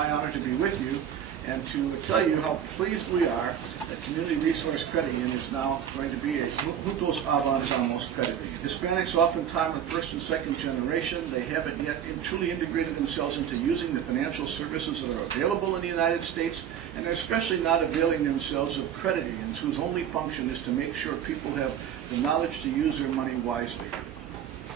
my honor to be with you and to tell you how pleased we are that Community Resource Credit Union is now going to be a Juntos Avanzamos credit union. Hispanics oftentimes are first and second generation. They haven't yet truly integrated themselves into using the financial services that are available in the United States, and they're especially not availing themselves of credit unions whose only function is to make sure people have the knowledge to use their money wisely.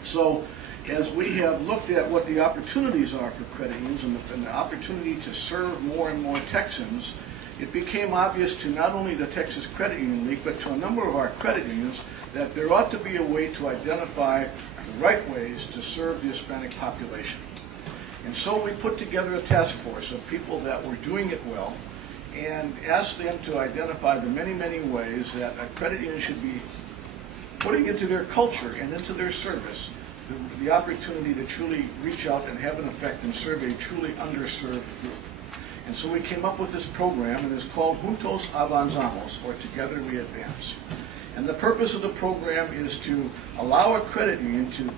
So, as we have looked at what the opportunities are for credit unions and the opportunity to serve more and more Texans, it became obvious to not only the Texas Credit Union League, but to a number of our credit unions that there ought to be a way to identify the right ways to serve the Hispanic population. And so we put together a task force of people that were doing it well and asked them to identify the many, many ways that a credit union should be putting into their culture and into their service the opportunity to truly reach out and have an effect and serve a truly underserved group. And so we came up with this program, and it's called Juntos Avanzamos, or Together We Advance. And the purpose of the program is to allow a credit union to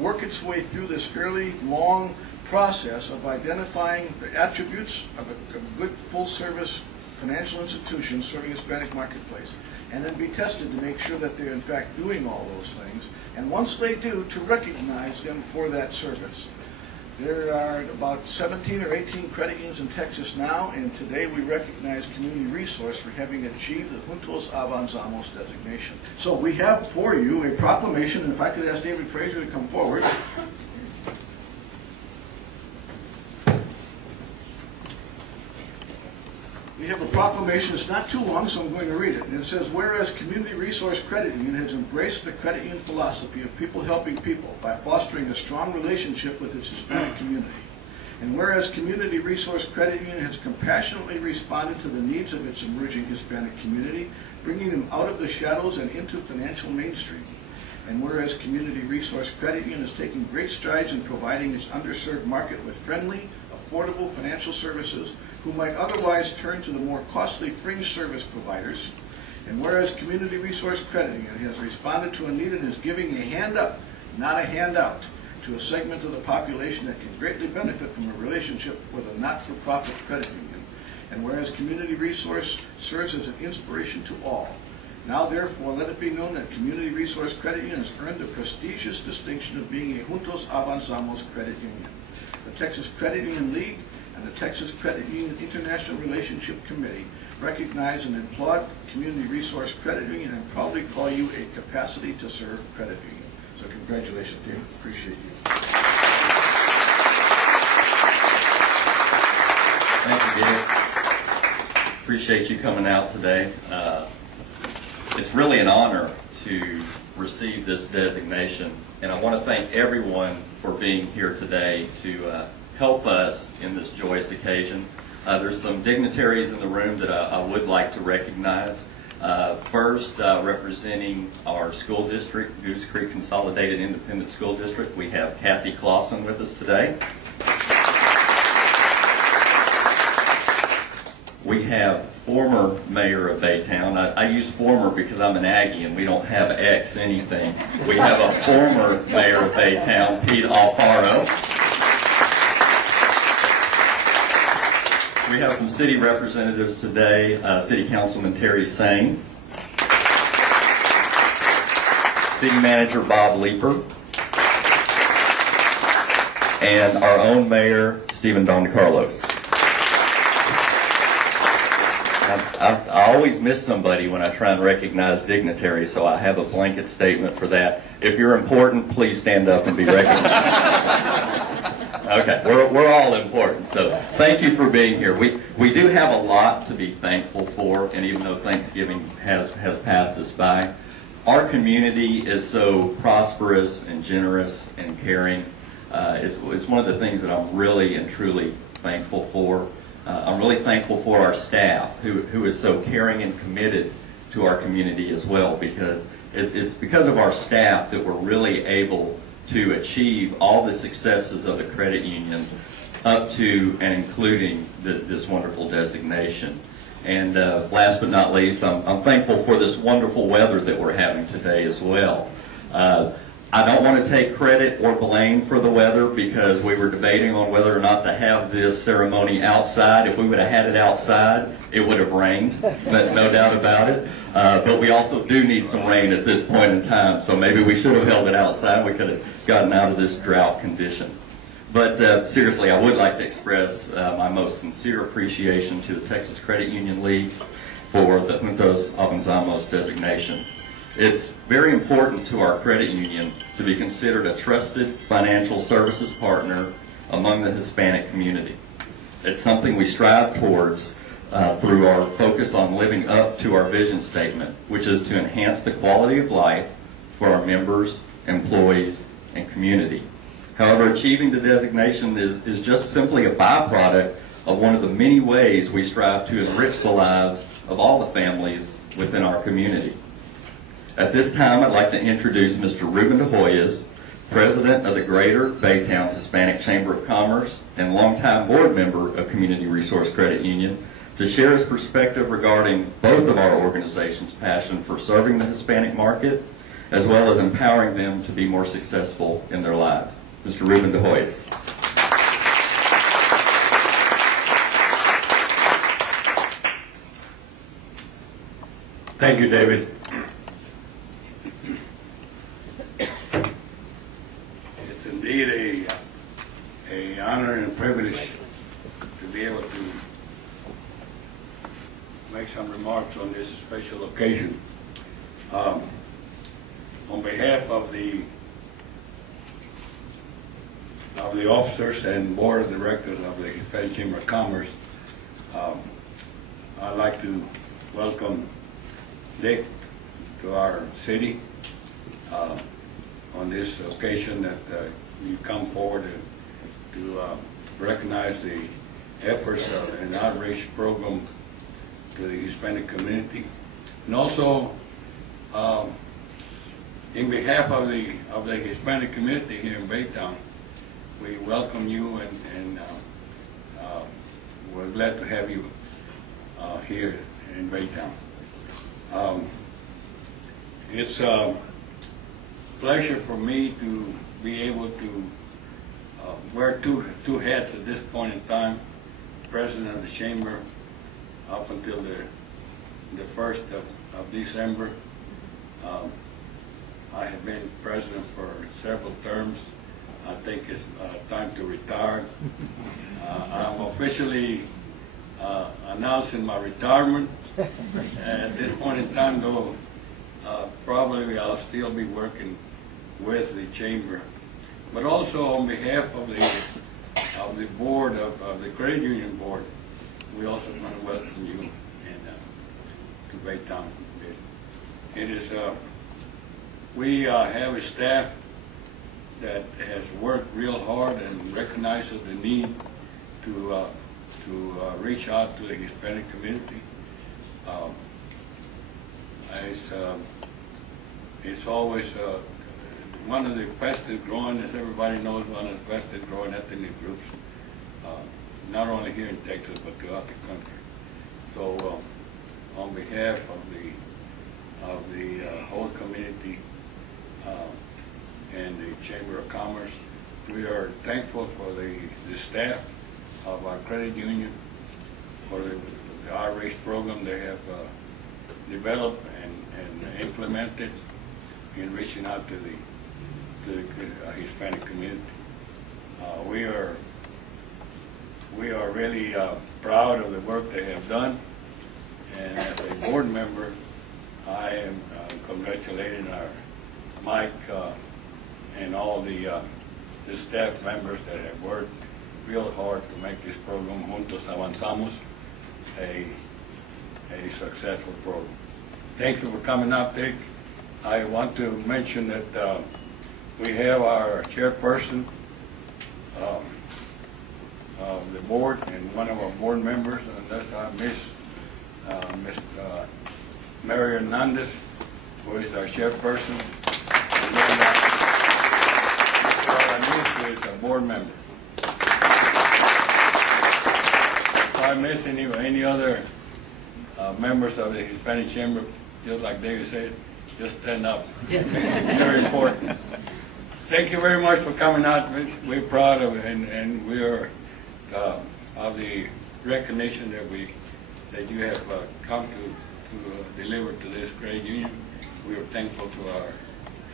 work its way through this fairly long process of identifying the attributes of a good full-service financial institution serving the Hispanic marketplace, and then be tested to make sure that they're in fact doing all those things. And once they do, to recognize them for that service. There are about 17 or 18 credit unions in Texas now, and today we recognize Community Resource for having achieved the Juntos Avanzamos designation. So we have for you a proclamation, and if I could ask David Fraser to come forward. We have a proclamation. It's not too long, so I'm going to read it. And it says, whereas Community Resource Credit Union has embraced the credit union philosophy of people helping people by fostering a strong relationship with its Hispanic community. And whereas Community Resource Credit Union has compassionately responded to the needs of its emerging Hispanic community, bringing them out of the shadows and into financial mainstream. And whereas Community Resource Credit Union is taking great strides in providing its underserved market with friendly, affordable financial services who might otherwise turn to the more costly fringe service providers. And whereas Community Resource Credit Union has responded to a need and is giving a hand up, not a handout, to a segment of the population that can greatly benefit from a relationship with a not-for-profit credit union. And whereas Community Resource serves as an inspiration to all. Now therefore let it be known that Community Resource Credit Union has earned the prestigious distinction of being a Juntos Avanzamos credit union. The Texas Credit Union League and the Texas Credit Union International Relationship Committee recognize and applaud Community Resource Credit Union and proudly call you a capacity to serve credit union. So congratulations, David. Appreciate you. Thank you, David. Appreciate you coming out today. It's really an honor to receive this designation, and I want to thank everyone for being here today to help us in this joyous occasion. There's some dignitaries in the room that I would like to recognize. First, representing our school district, Goose Creek Consolidated Independent School District, we have Kathy Clausen with us today. We have former mayor of Baytown. I use former because I'm an Aggie and we don't have X anything. We have a former mayor of Baytown, Pete Alfaro. We have some city representatives today, City Councilman Terry Sane, City Manager Bob Leeper, and our own mayor, Stephen Don Carlos. I always miss somebody when I try and recognize dignitaries, so I have a blanket statement for that. If you're important, please stand up and be recognized. Okay, we're all important, so thank you for being here. We do have a lot to be thankful for, and even though Thanksgiving has passed us by, our community is so prosperous and generous and caring. It's one of the things that I'm really and truly thankful for. I'm really thankful for our staff who is so caring and committed to our community as well, because it's because of our staff that we're really able to achieve all the successes of the credit union up to and including this wonderful designation. And last but not least, I'm thankful for this wonderful weather that we're having today as well. I don't want to take credit or blame for the weather because we were debating on whether or not to have this ceremony outside. If we would have had it outside, it would have rained, but no doubt about it. But we also do need some rain at this point in time, so maybe we should have held it outside. We could have gotten out of this drought condition. But seriously, I would like to express my most sincere appreciation to the Texas Credit Union League for the Juntos Avanzamos designation. It's very important to our credit union to be considered a trusted financial services partner among the Hispanic community. It's something we strive towards through our focus on living up to our vision statement, which is to enhance the quality of life for our members, employees, and community. However, achieving the designation is just simply a byproduct of one of the many ways we strive to enrich the lives of all the families within our community. At this time, I'd like to introduce Mr. Ruben De Hoyos, President of the Greater Baytown Hispanic Chamber of Commerce and longtime board member of Community Resource Credit Union, to share his perspective regarding both of our organizations' passion for serving the Hispanic market, as well as empowering them to be more successful in their lives. Mr. Ruben De Hoyos. Thank you, David. It's indeed a honor and a privilege to be able to make some remarks on this special occasion. On behalf of the officers and board of directors of the Hispanic Chamber of Commerce, I'd like to welcome Dick to our city on this occasion that you come forward to recognize the efforts of an outreach program to the Hispanic community, and also in behalf of the Hispanic community here in Baytown, we welcome you and we're glad to have you here in Baytown. It's a pleasure for me to be able to wear two hats at this point in time, President of the Chamber up until the 1st of December. I have been president for several terms. I think it's time to retire. I'm officially announcing my retirement. At this point in time, though, probably I'll still be working with the chamber. But also on behalf of the board, of the credit union board, we also want to welcome you to Baytown. It is, we have a staff that has worked real hard and recognizes the need to reach out to the Hispanic community. It's always one of the fastest growing, as everybody knows, one of the fastest growing ethnic groups, not only here in Texas but throughout the country. So, on behalf of the whole community and the Chamber of Commerce, we are thankful for the staff of our credit union for the outreach program they have developed and implemented in reaching out to the Hispanic community. We are really proud of the work they have done, and as a board member, I am congratulating our Mike and all the staff members that have worked real hard to make this program, Juntos Avanzamos, a successful program. Thank you for coming up, Dick. I want to mention that we have our chairperson of the board and one of our board members, and that's Miss Mary Hernandez, who is our chairperson. And then Mr. is a board member. If I miss any other members of the Hispanic Chamber, just like David said, just stand up. Very important. thank you very much for coming out. We're proud of it, and we are of the recognition that you have come to deliver to this great union. We are thankful to our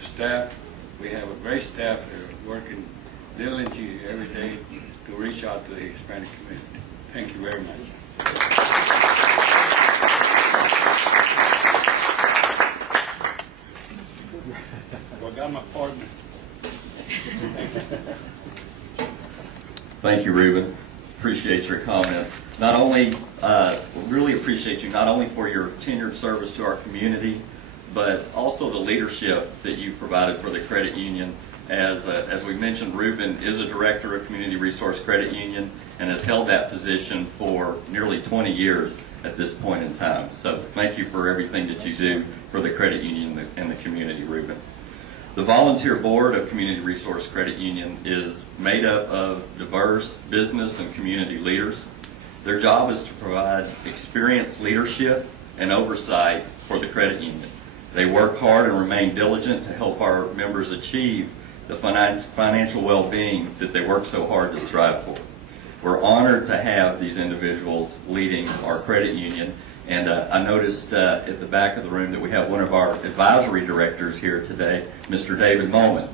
staff. We have a great staff that are working diligently every day to reach out to the Hispanic community. Thank you very much. Well, I got my partner. Thank you, Ruben. Appreciate your comments. Not only, really appreciate you not only for your tenured service to our community, but also the leadership that you provided for the credit union. As we mentioned, Ruben is a director of Community Resource Credit Union and has held that position for nearly 20 years at this point in time. So thank you for everything that you do for the credit union and the community, Ruben. The volunteer board of Community Resource Credit Union is made up of diverse business and community leaders. Their job is to provide experienced leadership and oversight for the credit union. They work hard and remain diligent to help our members achieve the financial well-being that they work so hard to strive for. We're honored to have these individuals leading our credit union. And I noticed at the back of the room that we have one of our advisory directors here today, Mr. David Molman.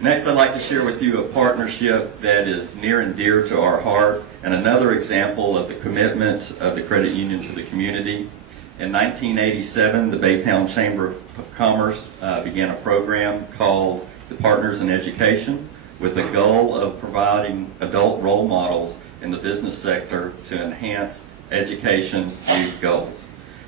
Next, I'd like to share with you a partnership that is near and dear to our heart and another example of the commitment of the credit union to the community. In 1987, the Baytown Chamber of Commerce began a program called the Partners in Education, with the goal of providing adult role models in the business sector to enhance education youth goals.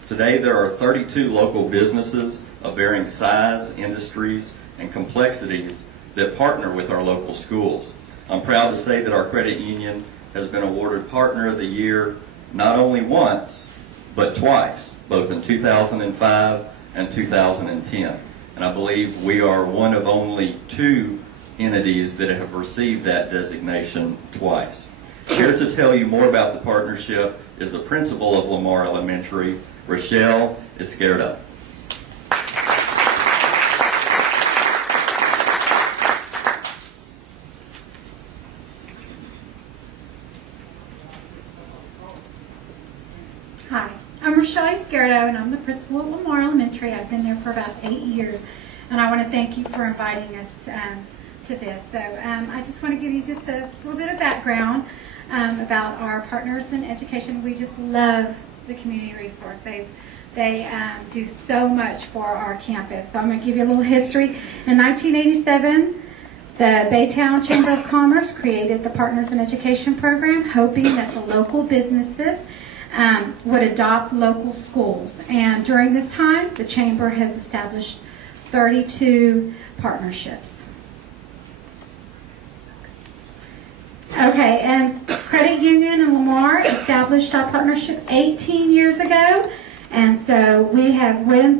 Today there are 32 local businesses of varying size, industries, and complexities that partner with our local schools. I'm proud to say that our credit union has been awarded Partner of the Year not only once, but twice, both in 2005 and 2010. And I believe we are one of only 2 entities that have received that designation twice. Here to tell you more about the partnership is the principal of Lamar Elementary, Rochelle Izquierdo. Hi, I'm Rochelle Izquierdo, and I'm the principal at Lamar Elementary. I've been there for about 8 years, and I want to thank you for inviting us to this. So I just want to give you just a little bit of background about our partners in education. We just love the community resource. They do so much for our campus. So I'm going to give you a little history. In 1987, the Baytown Chamber of Commerce created the Partners in Education program, hoping that the local businesses would adopt local schools. And during this time, the Chamber has established 32 partnerships. Okay, and Credit Union and Lamar established our partnership 18 years ago, and so we have won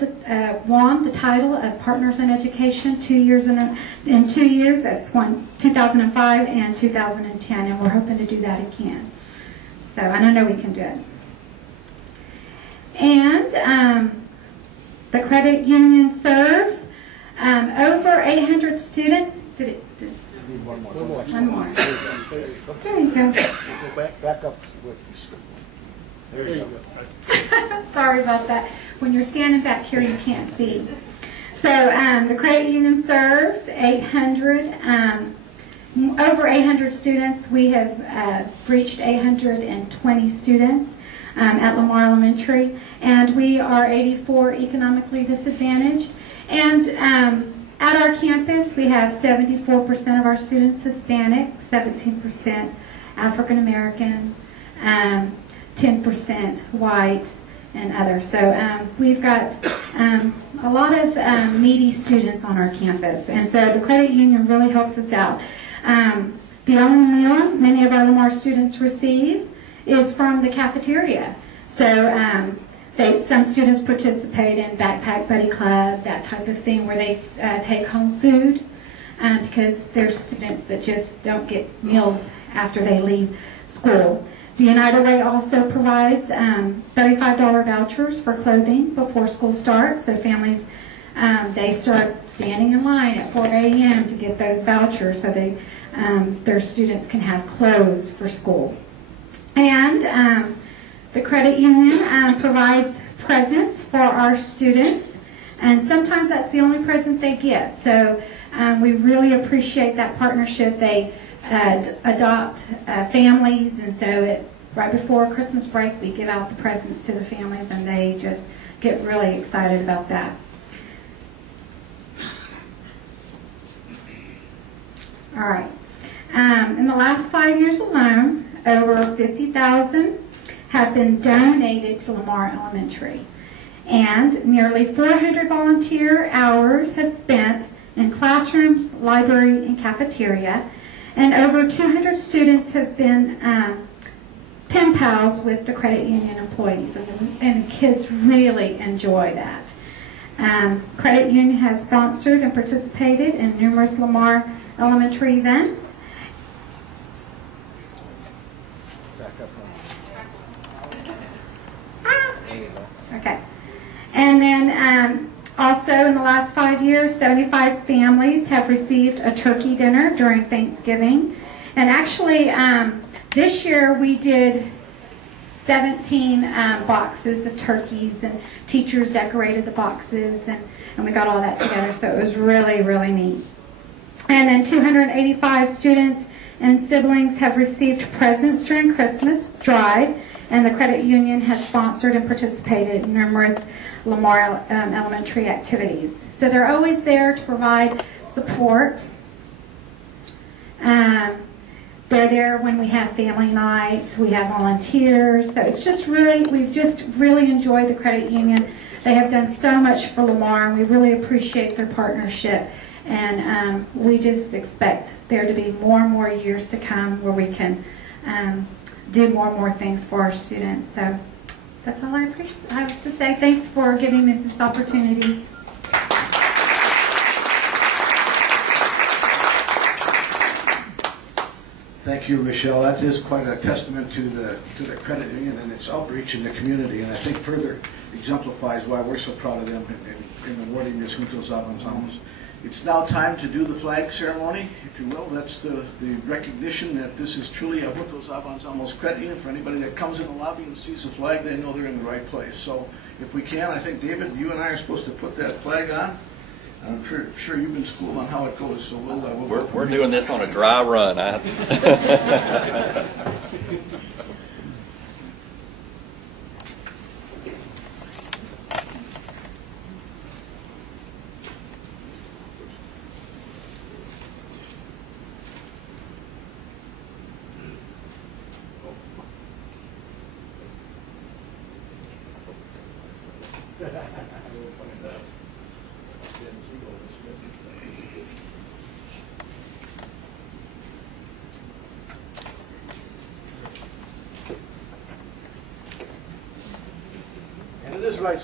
the title of Partners in Education 2 years in 2 years. That's 2005 and 2010, and we're hoping to do that again. So, and I know we can do it. And the credit union serves over 800 students. One more. One more. There you go. Back up. There you go. Sorry about that. When you're standing back here, you can't see. So the credit union serves over 800 students. We have reached 820 students at Lamar Elementary, and we are 84 economically disadvantaged. And at our campus, we have 74% of our students Hispanic, 17% African American, 10% white, and others. So we've got a lot of needy students on our campus, and so the credit union really helps us out. The only meal many of our Lamar students receive is from the cafeteria. So some students participate in Backpack Buddy Club, that type of thing, where they take home food because there's students that just don't get meals after they leave school. The United Way also provides $35 vouchers for clothing before school starts. So families, they start standing in line at 4 a.m. to get those vouchers so their students can have clothes for school. And the credit union provides presents for our students, and sometimes that's the only present they get. So we really appreciate that partnership. They adopt families, and so right before Christmas break we give out the presents to the families, and they just get really excited about that. All right. In the last 5 years alone, over 50,000 have been donated to Lamar Elementary, and nearly 400 volunteer hours have spent in classrooms, library, and cafeteria, and over 200 students have been pen pals with the credit union employees, and kids really enjoy that. Credit union has sponsored and participated in numerous Lamar Elementary events. Back up There you go. Okay. And then also in the last 5 years, 75 families have received a turkey dinner during Thanksgiving. And actually, this year we did 17 boxes of turkeys, and teachers decorated the boxes, and we got all that together. So it was really, really neat. And then 285 students and siblings have received presents during Christmas drive, and the credit union has sponsored and participated in numerous Lamar Elementary activities. So they're always there to provide support. They're there when we have family nights, we have volunteers. So it's just really, we've just really enjoyed the credit union. They have done so much for Lamar, and we really appreciate their partnership. And we just expect there to be more and more years to come where we can do more and more things for our students. So that's all I have to say. Thanks for giving me this opportunity. Thank you, Rochelle. That is quite a testament to the credit union and its outreach in the community, and I think further exemplifies why we're so proud of them in awarding this Juntos Avanzamos. It's now time to do the flag ceremony, if you will. That's the recognition that this is truly a Juntos Avanzamos credit union. For anybody that comes in the lobby and sees the flag, they know they're in the right place. So if we can, I think, David, you and I are supposed to put that flag on. I'm sure you've been schooled on how it goes, so We're doing this on a dry run. And it is right.